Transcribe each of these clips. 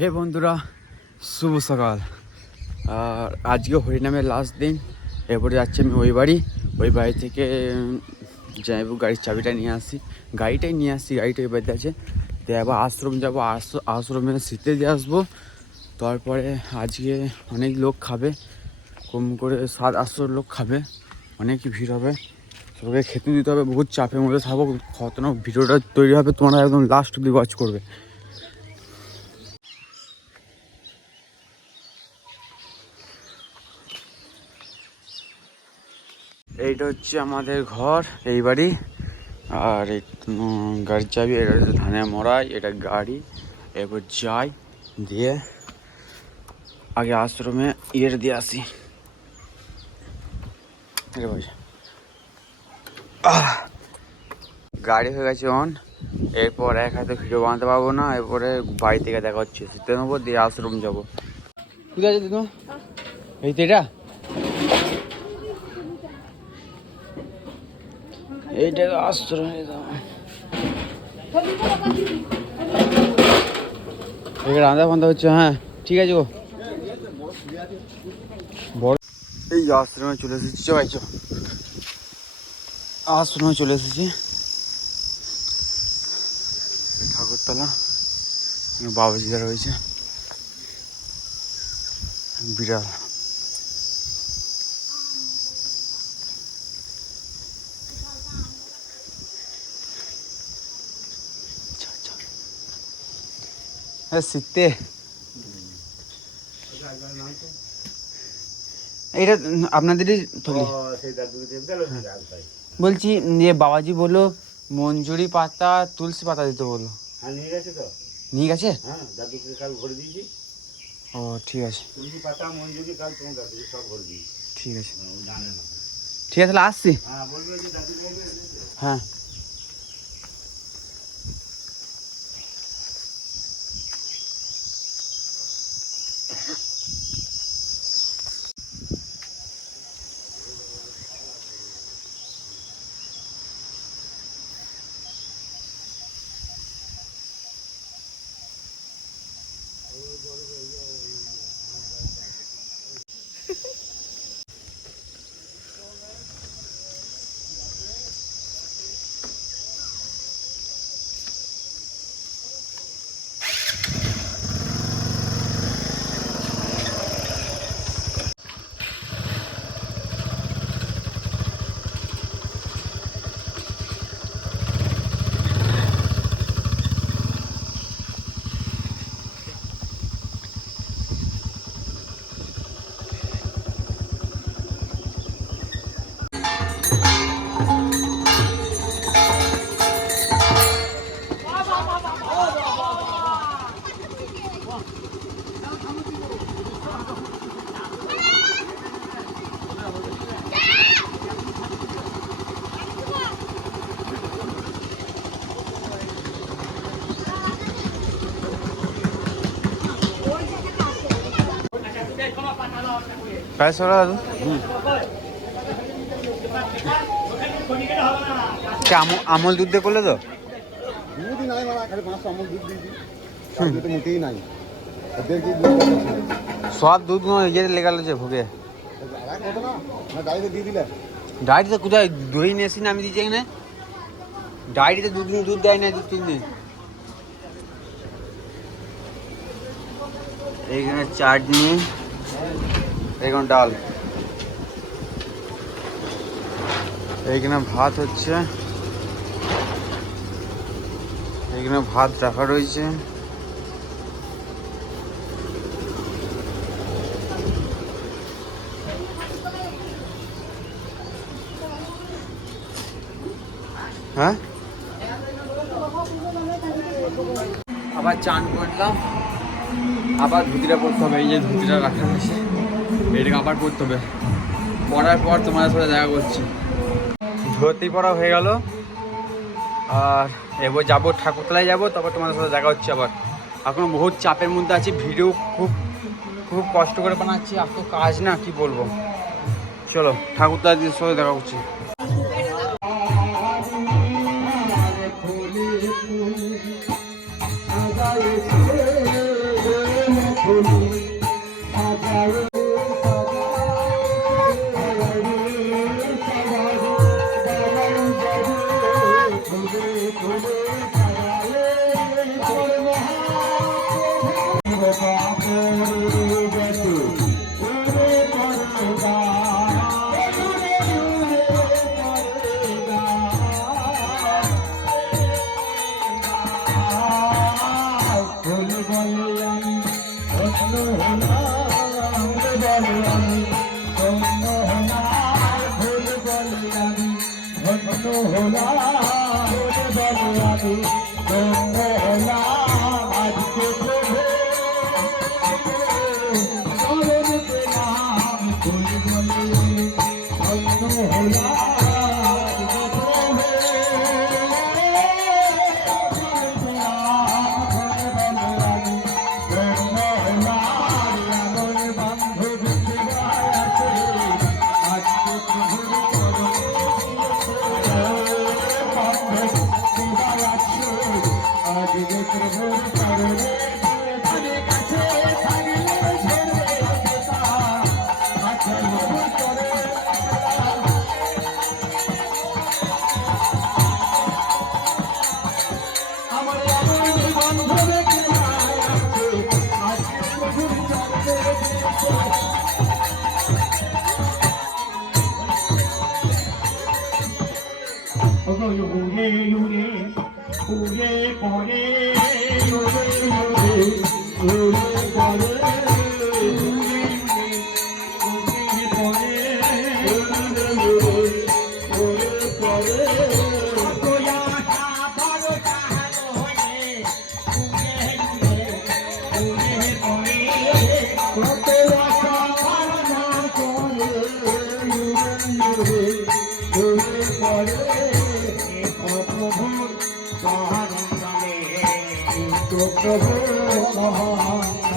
হে বন্ধুরা, শুভ সকাল। আর আজকে হরিনামের লাস্ট দিন। এরপরে যাচ্ছি আমি ওই বাড়ি। ওই বাড়ি থেকে যাইব গাড়ির চাবিটা নিয়ে আসি। গাড়িটাই নিয়ে আসি, গাড়িটা ওই বাড়িতে আছে। দিয়ে আবার আশ্রম যাব আশ্র- আশ্রমে শীতে দিয়ে আসব। তারপরে আজকে অনেক লোক খাবে। কম করে সাত আটশো লোক খাবে। অনেক ভিড় হবে। সবাইকে খেতে দিতে হবে। বহুত চাপের মধ্যে থাকব। খতরনাক ভিডিওটা তৈরি হবে, তোমরা একদম লাস্ট অব্দি ওয়াচ করবে। এইটা হচ্ছে আমাদের ঘর, এই বাড়ি। আর গাড়ির চাবি, এটা হচ্ছে ধানে মরাই এটা গাড়ি। এরপর যাই, দিয়ে আগে আশ্রমে ইয়ের দিয়ে আসি! গাড়ি হয়ে গেছে অন এরপর এক হাতে ভিডিও বানাতে পারব না, এরপরে বাড়ি থেকে দেখা হচ্ছে। শীতে নেব দিয়ে আশ্রম যাব। কোথায় আছে তুমি এই তো এটা? এইটা আশ্রমে যাব। এখানে রান্না ফান্দা হচ্ছে হ্যাঁ ঠিক আছে গো। বড় এই আশ্রমে চলে এসেছি ভাই চ আশ্রমে চলে এসেছি। ঠাকুরতলা বাবাজিরা রয়েছে। বিড়াল। শীতে এটা আপনাদেরই বলছি যে বাবাজি বলল মঞ্জুরি পাতা তুলসী পাতা দিতে বলল। হ্যাঁ নিয়ে গেছে হ্যাঁ ও ঠিক আছে। ঠিক আছে। ঠিক আছে তাহলে আসছি। হ্যাঁ। काय सोडा दादू কে আমল আমল দুধ দিয়ে করলে তো দুধই নাই মারা খালি পাঁচশো আমল দুধ দিয়েছি তার দুধ মোটেই নাই ওদের কি দুধ কত ছিল? সব দুধ ইয়ে লেগাল যে ভোগে আর কত না না গাড়িতে দিয়ে দিলে ডায়েরিতে কোথায় দই নিয়ে এসি না আমি দিচ্ছি এখানে ডায়েরিতে দুধ দুধ দেয় না দু তিন দিন এইখানে চাটনি এইখানে ডাল। এইখানে ভাত হচ্ছে। এইখানে ভাত রাখা রয়েছে। হ্যাঁ? আবার চান করলাম। আবার ধুতিটা পরতে হবে, এই যে ধুতিটা রাখা হয়েছে। এটাকে আবার পরতে হবে। পরার পর তোমাদের সাথে দেখা করছি। ধুতি পড়া হয়ে গেল। আর এবার যাব, ঠাকুরতলায় যাব, তারপর তোমাদের সাথে দেখা হচ্ছে আবার। এখন বহুত চাপের মধ্যে আছি, ভিডিও খুব খুব কষ্ট করে বানাচ্ছি, আর তো কাজ না, কি বলব? চলো, ঠাকুরতলার সাথে দেখা করছি। ধন্য হলাম। 어서 요래 요래 요래 거래 요래 요래 요래 거래 요래 তো প্রভু মহানন্দনে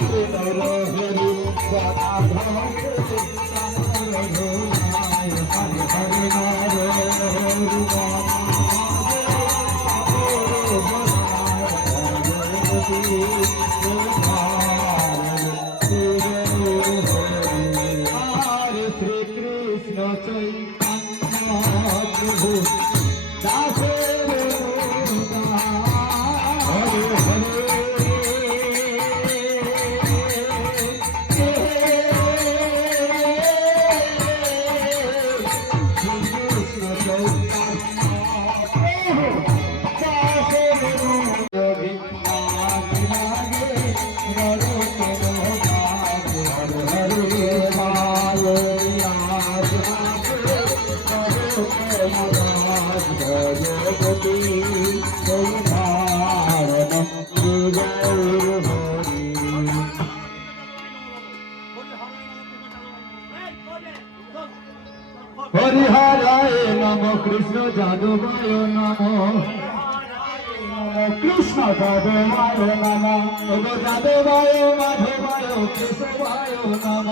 শ্রী হরিহরায় নম কৃষ্ণ যাদবায় নম। কৃষ্ণ যাদবায় নম। ওগ যাদবায় মাধবায় কেশবায় নম।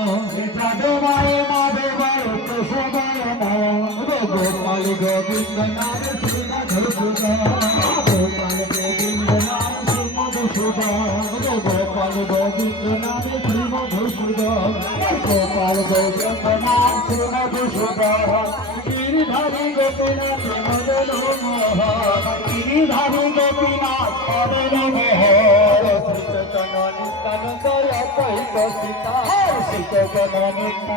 যাদবায় মাধবায় কেশবায় নম। গোপাল গোবিন্দ নাম শ্রী গোপাল গোবিন্দ গোপাল গোবিন্দ নাম শ্রী মধুসূদন গোপাল গোবিন্দ নাম শ্রী মধুসূদন গিরিধারী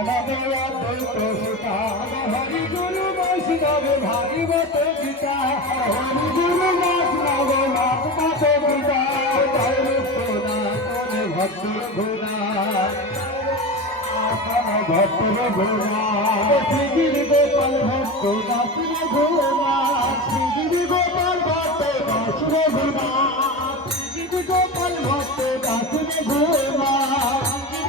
ভাগবত গীতা হরি গুরু বৈষ্ণব ভাগবত গীতা ভক্ত ঘোরা ভক্ত রঘুনাথ শ্রীগিরি গোপাল ভক্ত দাস রঘুনাথ শ্রীগিরি গোপাল ভক্ত দাস রঘুনাথ শ্রীগিরি গোপাল ভক্ত দাস রঘুনাথ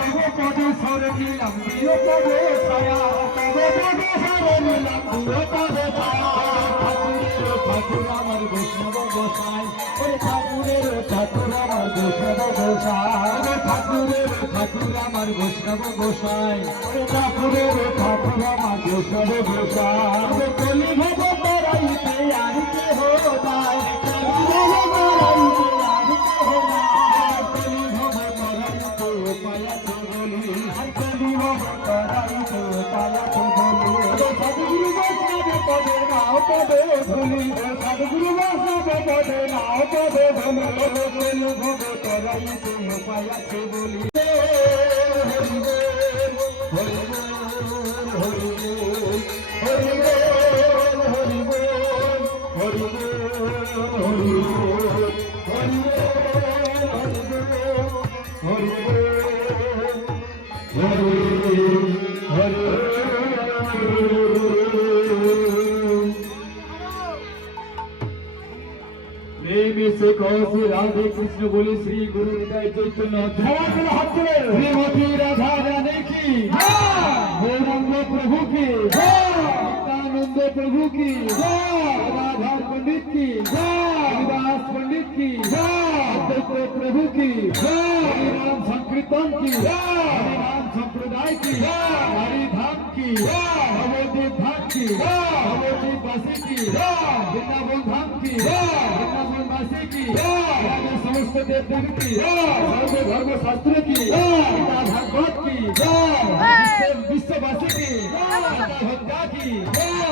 সরে নিলাম দিও পদে ছায়া তবে পদে সরে নিলাম দিও পদে ছায়া ঠাকুরের ঠাকুর আমার বৈষ্ণব গোসাই ঠাকুরের ঠাকুর আমার বৈষ্ণব গোসাই ঠাকুরের ঠাকুর আমার বৈষ্ণব গোসাই কলি পরাইতে আর কে सदगुरु पद नाव पद भले भगत रही तुम पाया बोली কৃষ্ণ বলে শ্রী গুরু হৃদয় চৈতন্য শ্রীমতী রাধা রানী কি? গৌরাঙ্গ প্রভু কি? নিত্যানন্দ প্রভু কি? রাধা পণ্ডিত কি? हरिदास पंडित की प्रभु की हरिनाम संकीर्तन की हरिनाम संप्रदाय की हरिधाम की नवोदीप धाम की नवोदीप वासी की वृंदावन धाम की वृंदावन वासी की समस्त देव देवी की सर्व धर्म शास्त्र की भागवत की विश्व- विश्ववासी की की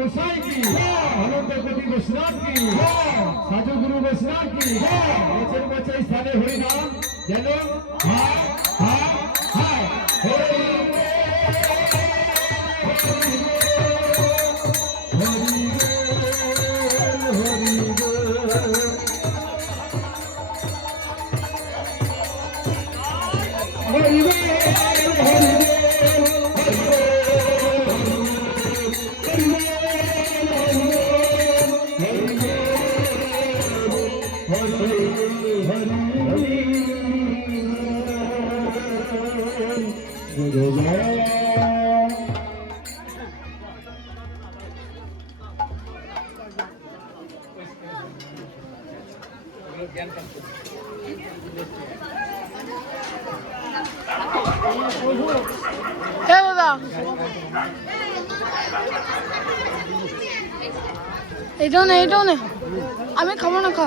गोसाई की हाँ, अनंत कोटि विश्वनाथ की हाँ, साधु गुरु विश्वनाथ की हाँ, वचन स्थानीय स्थाने हुई ना जनो हाँ এইটাও নে এইটাও নে। আমি খাব না খা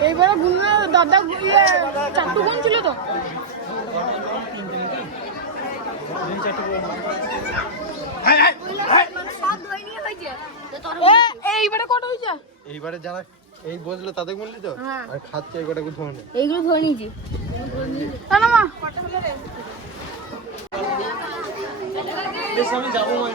এইবারে ভুললে দাদা ইয়ে চারটু কোন ছিল তো। এইবারে কটা হয়েছে? এইবারে যারা এই বসল তাদের বললি তো? হ্যাঁ। আর খাচ্ছে কটা এইগুলো হ্যাঁ, আমি যাব মানে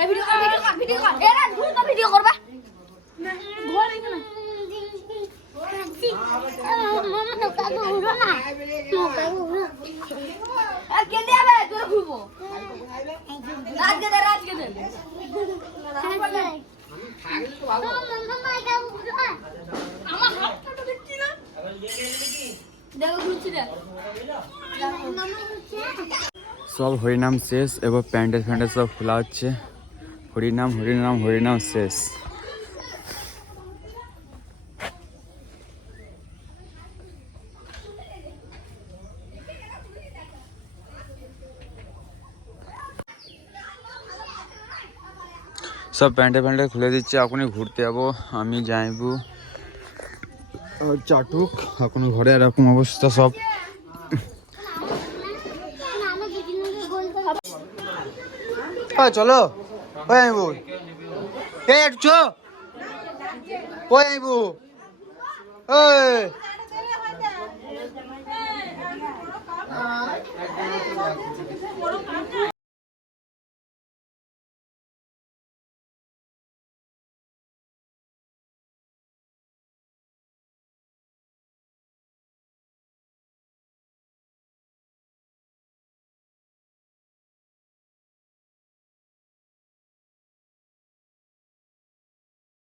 ভিডিও কর ভিডিও কর ভিডিও কর। এরা ভুল তো ভিডিও করবা ঘর এখানে আর কে দিবে তোর ঘুরবো রাজকে দে রাজকে দে আমার হাতটা তো দেখছি না দেখো ঘুরছি দেখ সব হরিনাম শেষ, এবার প্যান্ডেল ফ্যান্ডেল সব খোলা হচ্ছে। হরিনাম হরিনাম হরিনাম শেষ। সব প্যান্ডেল ফ্যান্ডেল খুলে দিচ্ছে, এখনই ঘুরতে যাব, আমি যাইবু। চাটুক, এখন ঘরে, এরকম অবস্থা সব। হ্যাঁ চলো ওই আইবু এই একটু চো ওই আইবু ওই